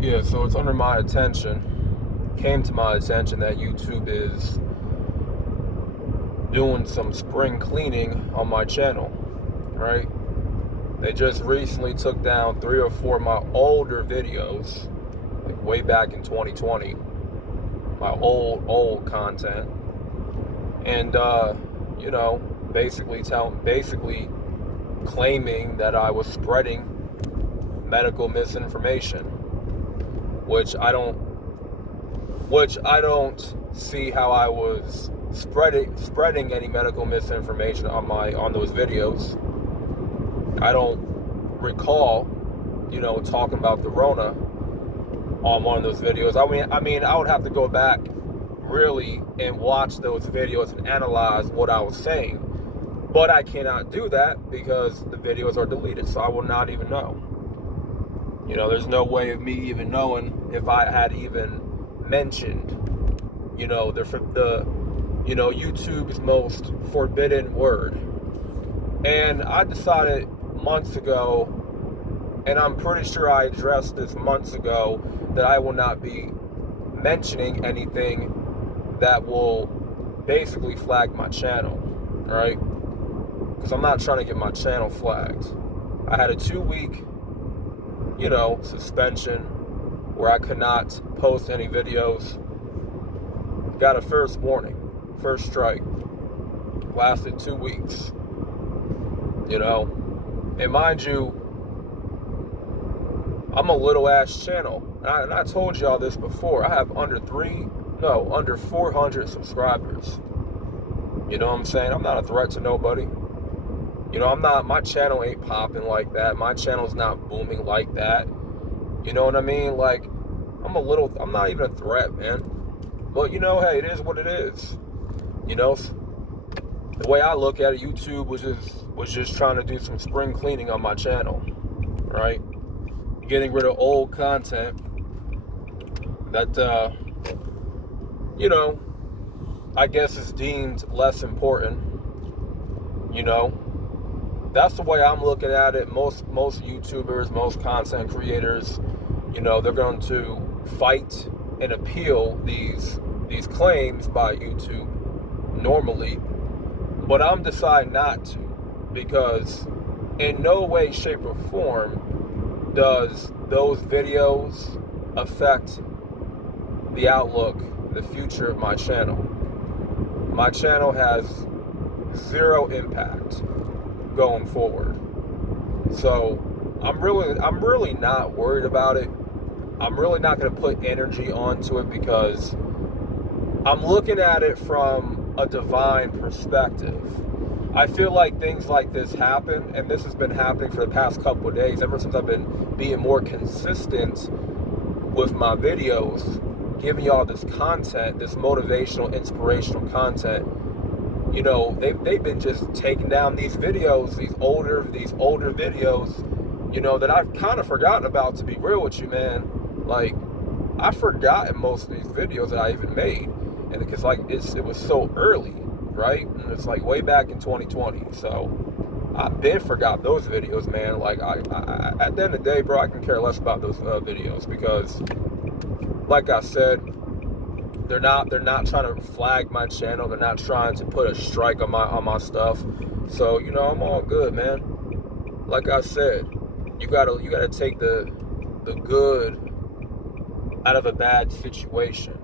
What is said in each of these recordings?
Yeah, so it's under my attention, came to my attention that YouTube is doing some spring cleaning on my channel, right? They just recently took down 3 or 4 of my older videos, like way back in 2020, my old content, and basically claiming that I was spreading medical misinformation, which I don't see how I was spreading any medical misinformation on those videos. I don't recall, talking about the Rona on one of those videos. I mean, I would have to go back really and watch those videos and analyze what I was saying, but I cannot do that because the videos are deleted, so I will not even know. There's no way of me even knowing if I had even mentioned, YouTube's most forbidden word. And I decided months ago, and I'm pretty sure I addressed this months ago, that I will not be mentioning anything that will basically flag my channel, right? Because I'm not trying to get my channel flagged. I had a 2-week, suspension where I could not post any videos. Got a first warning, first strike. Lasted 2 weeks. And mind you, I'm a little ass channel. And I told y'all this before. I have under 400 subscribers. You know what I'm saying? I'm not a threat to nobody. My channel ain't popping like that. My channel's not booming like that. You know what I mean? Like, I'm not even a threat, man. But, hey, it is what it is. The way I look at it, YouTube was just trying to do some spring cleaning on my channel, right? Getting rid of old content that, I guess is deemed less important. That's the way I'm looking at it. Most YouTubers, most content creators, they're going to fight and appeal these claims by YouTube normally, but I'm deciding not to, because in no way, shape, or form does those videos affect the outlook, the future of my channel. My channel has zero impact going forward. So I'm really not worried about it. I'm really not going to put energy onto it because I'm looking at it from a divine perspective. I feel like things like this happen, and this has been happening for the past couple of days, ever since I've been being more consistent with my videos, giving y'all this content, this motivational, inspirational content. They've been just taking down these videos, these older videos, that I've kind of forgotten about, to be real with you, man. Like, I've forgotten most of these videos that I even made, and because it was so early, right? And it's like way back in 2020, so I've been forgot those videos, man. Like, I at the end of the day, bro, I can care less about those videos because, like I said, they're not trying to flag my channel. They're not trying to put a strike on my stuff. So I'm all good, man. Like I said, you gotta take the good out of a bad situation.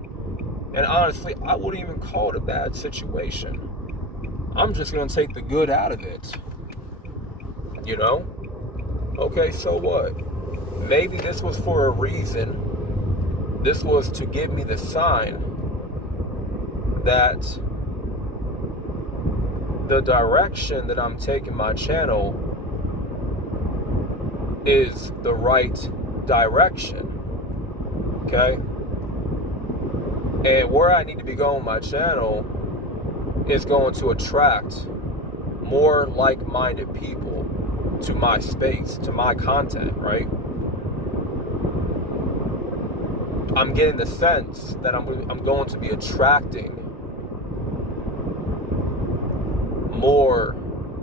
And honestly, I wouldn't even call it a bad situation. I'm just gonna take the good out of it. Okay, so what? Maybe this was for a reason. This was to give me the sign that the direction that I'm taking my channel is the right direction. Okay? And where I need to be going with my channel is going to attract more like-minded people to my space, to my content, right? I'm getting the sense that I'm going to be attracting more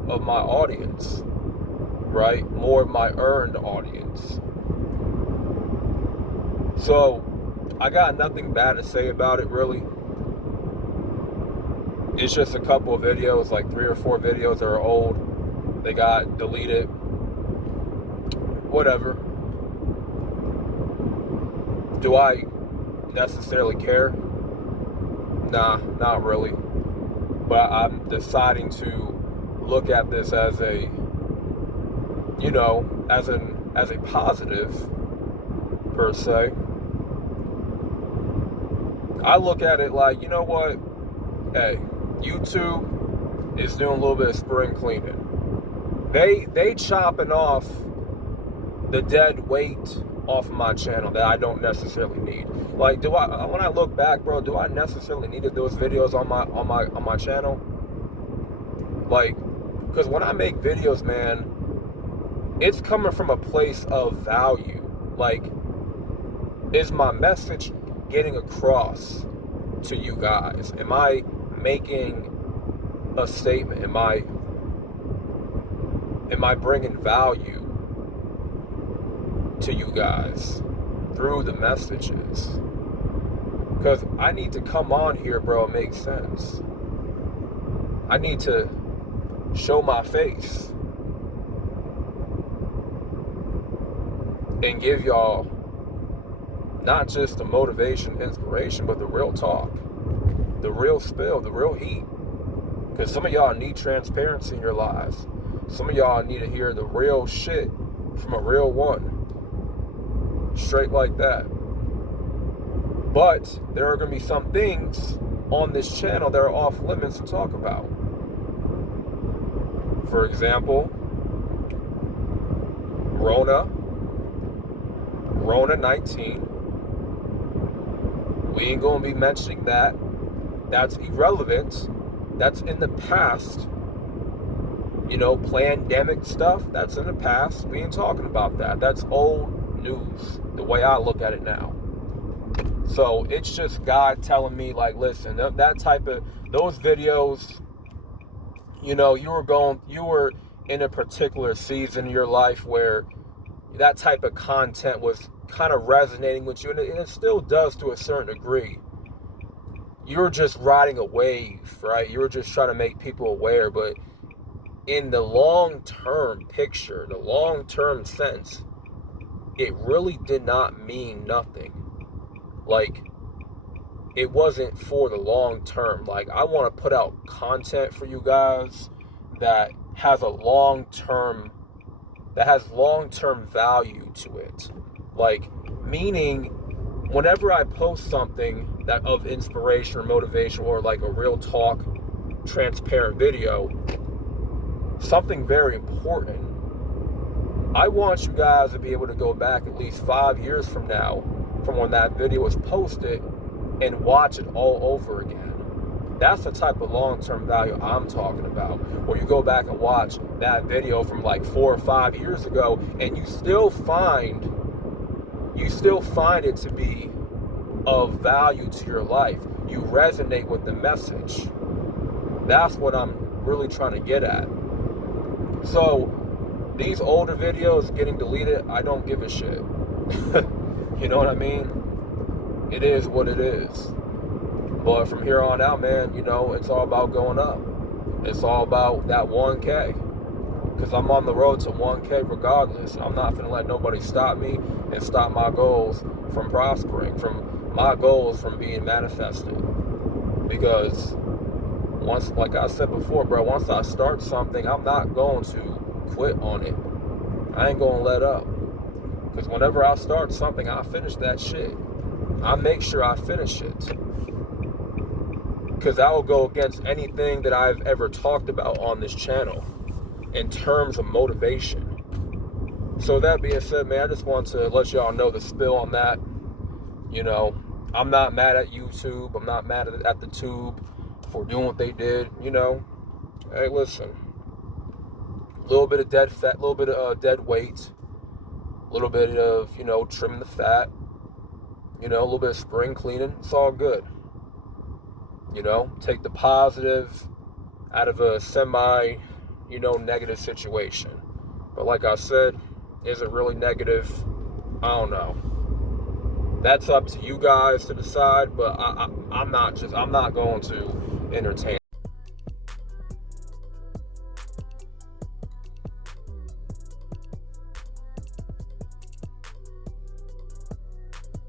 of my audience, right? More of my earned audience. So I got nothing bad to say about it, really. It's just a couple of videos, like 3 or 4 videos that are old. They got deleted. Whatever. Do I necessarily care? Nah, not really. But I'm deciding to look at this as a, you know, as a positive, per se. I look at it like, you know what? Hey, YouTube is doing a little bit of spring cleaning. They chopping off the dead weight off of my channel that I don't necessarily need. Like, when I look back, bro, do I necessarily need those videos on my channel? Like, because when I make videos, man, it's coming from a place of value. Like, is my message getting across to you guys? Am I making a statement? Am I bringing value to you guys through the messages? Because I need to come on here, bro, and make sense. I need to show my face and give y'all not just the motivation, inspiration, but the real talk, the real spill, the real heat. Because some of y'all need transparency in your lives. Some of y'all need to hear the real shit from a real one. Straight like that. But there are going to be some things on this channel that are off limits to talk about. For example, Rona 19. We ain't going to be mentioning that. That's irrelevant. That's in the past. You know, pandemic stuff, that's in the past. We ain't talking about that. That's old news, the way I look at it now. So it's just God telling me, like, listen, that type of, those videos, you know, you were in a particular season in your life where that type of content was kind of resonating with you, and it still does to a certain degree. You're just riding a wave, right? You're just trying to make people aware, but in the long-term picture, the long-term sense, it really did not mean nothing. Like, it wasn't for the long term. Like, I want to put out content for you guys that has long-term value to it. Like, meaning, whenever I post something that of inspiration or motivation, or like a real talk, transparent video, something very important, I want you guys to be able to go back at least 5 years from now, from when that video was posted, and watch it all over again. That's the type of long-term value I'm talking about. Where you go back and watch that video from like 4 or 5 years ago, and you still find it to be of value to your life. You resonate with the message. That's what I'm really trying to get at. So these older videos getting deleted, I don't give a shit. You know what I mean? It is what it is. But from here on out, man, you know, it's all about going up. It's all about that 1K. Because I'm on the road to 1K regardless. I'm not going to let nobody stop me and stop my goals from prospering, from my goals from being manifested. Because once, like I said before, bro, once I start something, I'm not going to quit on it. I ain't going to let up. Because whenever I start something, I finish that shit. I make sure I finish it. Because that will go against anything that I've ever talked about on this channel in terms of motivation. So that being said, man, I just want to let y'all know the spill on that. You know, I'm not mad at YouTube. I'm not mad at the tube for doing what they did. You know, hey, listen, a little bit of dead fat, a little bit of dead weight, a little bit of, you know, trimming the fat, you know, a little bit of spring cleaning. It's all good. You know, take the positive out of a semi, you know, negative situation. But like I said, is it really negative? I don't know. That's up to you guys to decide, but I'm not going to entertain